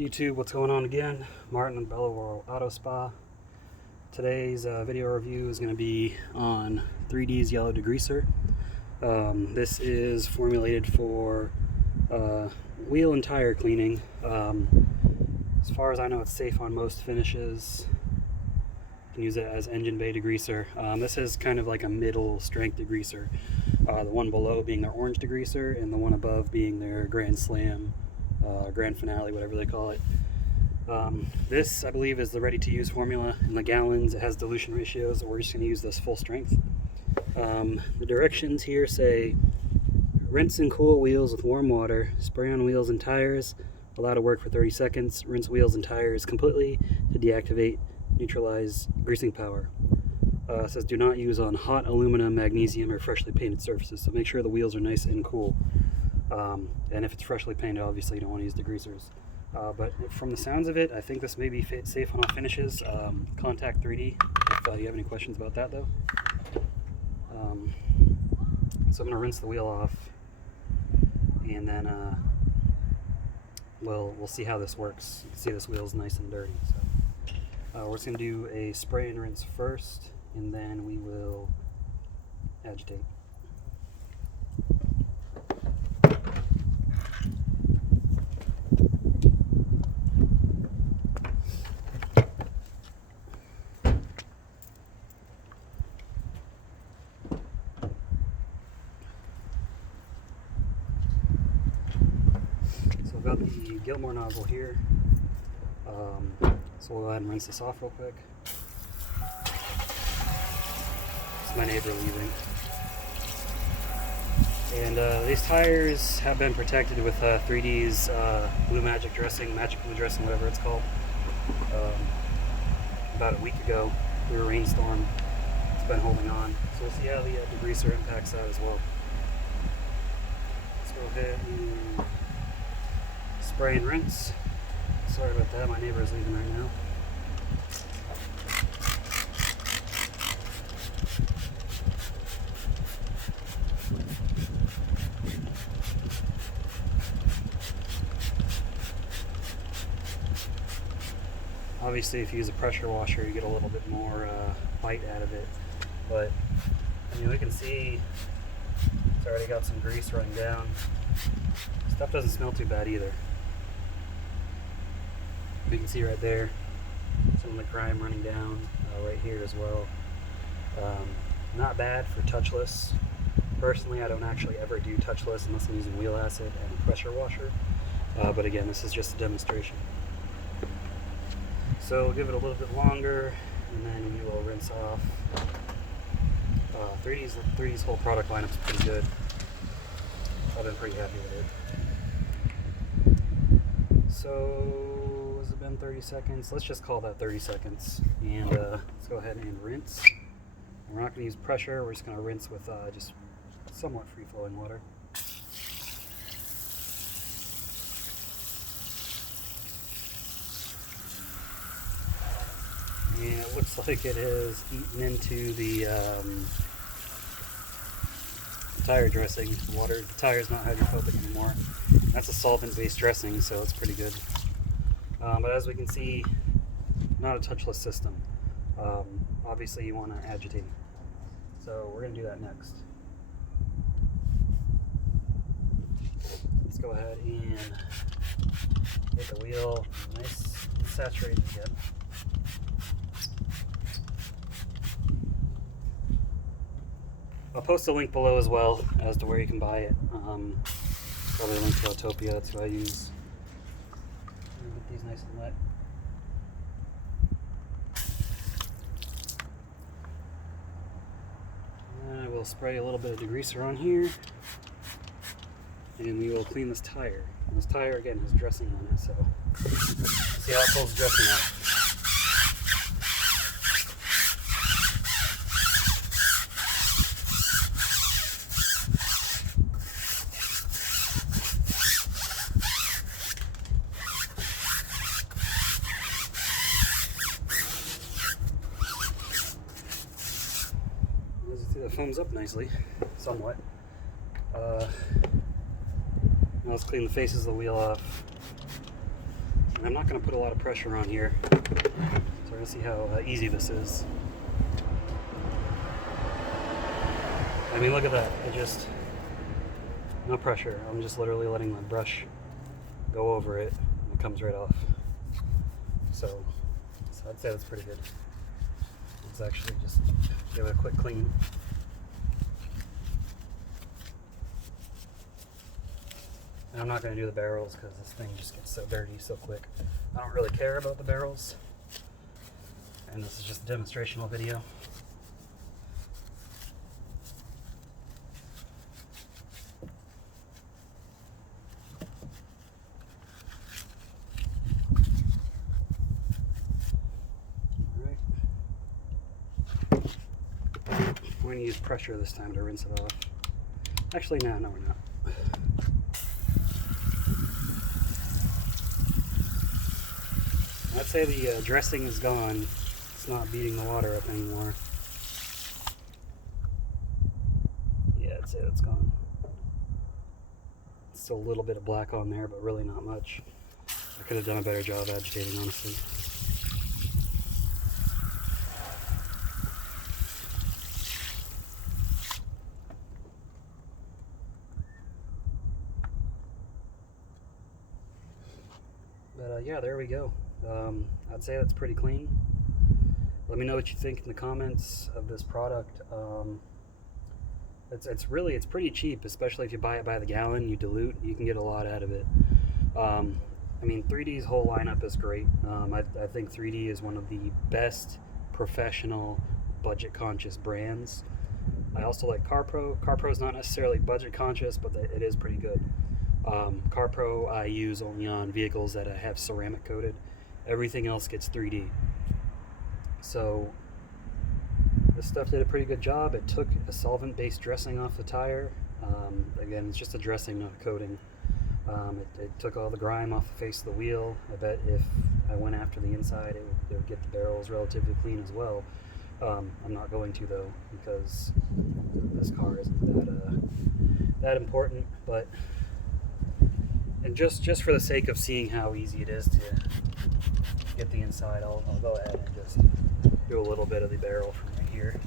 YouTube, what's going on again? Martin and Bella World Auto Spa. Today's video review is going to be on 3D's Yellow Degreaser. This is formulated for wheel and tire cleaning. As far as I know, it's safe on most finishes. You can use it as engine bay degreaser. This is kind of like a middle strength degreaser. The one below being their orange degreaser and the one above being their Grand Slam, Grand Finale, whatever they call it. This, I believe, is the ready-to-use formula. In the gallons, it has dilution ratios, and we're just going to use this full strength. The directions here say, rinse and cool wheels with warm water, spray on wheels and tires, allow to work for 30 seconds, rinse wheels and tires completely to deactivate, neutralize greasing power. It says do not use on hot aluminum, magnesium, or freshly painted surfaces, so make sure the wheels are nice and cool. And if it's freshly painted, obviously you don't want to use degreasers. But from the sounds of it, I think this may be safe on all finishes. Contact 3D if you have any questions about that, though. So I'm going to rinse the wheel off, and then we'll see how this works. You can see this wheel's nice and dirty. So we're just going to do a spray and rinse first, and then we will agitate. So I've got the Gilmore nozzle here, so we'll go ahead and rinse this off real quick. It's my neighbor leaving. And these tires have been protected with 3D's Blue Magic dressing, Magic Blue dressing, whatever it's called. About a week ago, we were rainstorm. It's been holding on. So we'll see how the degreaser impacts that as well. Let's go ahead and spray and rinse. Sorry about that, my neighbor is leaving right now. Obviously, if you use a pressure washer, you get a little bit more bite out of it. But, I mean, we can see it's already got some grease running down. Stuff doesn't smell too bad either. You can see right there some of the grime running down right here as well. Not bad for touchless. Personally, I don't actually ever do touchless unless I'm using wheel acid and a pressure washer. But again, this is just a demonstration. So we'll give it a little bit longer, and then we will rinse off. 3D's whole product lineup is pretty good. I've been pretty happy with it. So, has it been 30 seconds? Let's just call that 30 seconds. And let's go ahead and rinse. And we're not going to use pressure, we're just going to rinse with just somewhat free-flowing water. And it looks like it has eaten into the tire dressing. The tire's not hydrophobic anymore. That's a solvent-based dressing, so it's pretty good. But as we can see, not a touchless system. Obviously, you want to agitate. So we're going to do that next. Let's go ahead and get the wheel nice and saturated again. I'll post a link below as well as to where you can buy it. Probably a link to Autopia, that's who I use. Get these nice and wet. And I will spray a little bit of degreaser on here. And we will clean this tire. And this tire, again, has dressing on it, so see how it pulls dressing out. It foams up nicely, somewhat. Now let's clean the faces of the wheel off. And I'm not going to put a lot of pressure on here, so we're going to see how easy this is. I mean, look at that. It just, no pressure. I'm just literally letting my brush go over it, and it comes right off. So I'd say that's pretty good. Let's actually just give it a quick clean. And I'm not going to do the barrels because this thing just gets so dirty so quick. I don't really care about the barrels. And this is just a demonstrational video. We're going to use pressure this time to rinse it off. Actually, no, we're not. I'd say the dressing is gone. It's not beating the water up anymore. Yeah, I'd say that's gone. Still a little bit of black on there, but really not much. I could have done a better job agitating, honestly. But yeah, there we go. I'd say that's pretty clean. Let me know what you think in the comments of this product. It's pretty cheap, especially if you buy it by the gallon. You dilute, you can get a lot out of it. I mean, 3D's whole lineup is great. I think 3D is one of the best professional budget conscious brands. I also like CarPro. CarPro is not necessarily budget conscious, but it is pretty good. CarPro I use only on vehicles that I have ceramic coated. Everything else gets 3D. So this stuff did a pretty good job. It took a solvent-based dressing off the tire. Again, it's just a dressing, not a coating. It took all the grime off the face of the wheel. I bet if I went after the inside, it would get the barrels relatively clean as well. I'm not going to, though, because this car isn't that important. But and just for the sake of seeing how easy it is to get the inside, I'll go ahead and just do a little bit of the barrel from right here.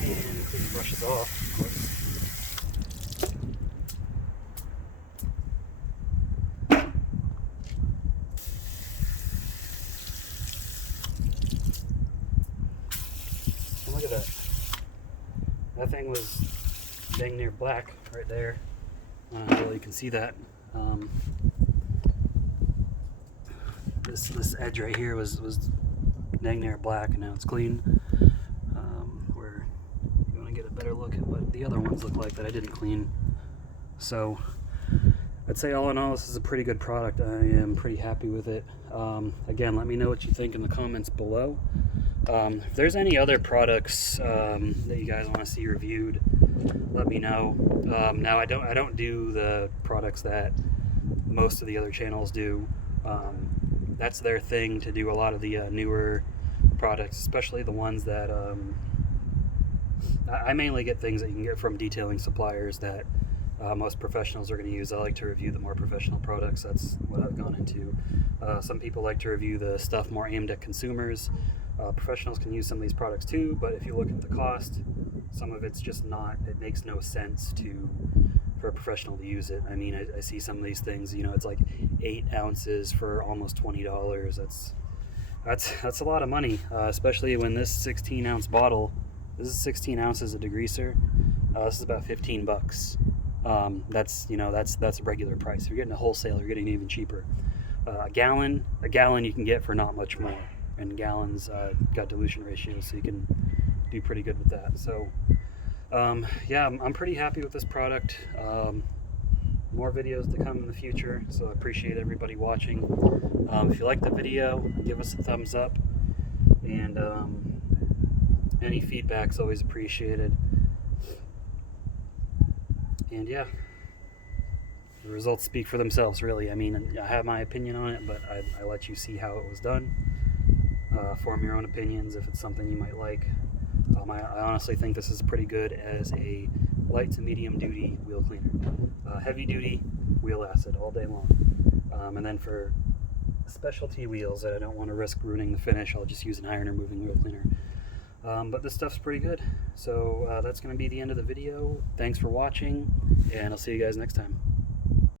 And clean the brushes off, of course. And look at that. That thing was dang near black right there. Well, you can see that. This edge right here was dang near black, and now it's clean. Where you want to get a better look at what the other ones look like that I didn't clean. So I'd say all in all, this is a pretty good product. I am pretty happy with it. Again, let me know what you think in the comments below. If there's any other products that you guys want to see reviewed, let me know. Now I don't do the products that most of the other channels do. That's their thing, to do a lot of the newer products, especially the ones that I mainly get things that you can get from detailing suppliers that most professionals are going to use. I like to review the more professional products. That's what I've gone into. Some people like to review the stuff more aimed at consumers. Professionals can use some of these products too, but if you look at the cost, some of it's just not, it makes no sense for a professional to use it. I mean, I see some of these things, you know, it's like 8 ounces for almost $20. That's a lot of money, especially when this 16-ounce bottle, this is 16 ounces of degreaser. This is about 15 bucks. That's a regular price. If you're getting a wholesale, you're getting it even cheaper. A gallon you can get for not much more. And gallons got dilution ratios, so you can do pretty good with that. So yeah, I'm pretty happy with this product. More videos to come in the future, so I appreciate everybody watching. If you like the video, give us a thumbs up, and any feedback's always appreciated. And yeah, the results speak for themselves, really. I mean, I have my opinion on it, but I let you see how it was done. Form your own opinions if it's something you might like. I honestly think this is pretty good as a light to medium duty wheel cleaner. Heavy duty wheel acid all day long. And then for specialty wheels that I don't want to risk ruining the finish, I'll just use an iron removing wheel cleaner. But this stuff's pretty good. So that's going to be the end of the video. Thanks for watching, and I'll see you guys next time.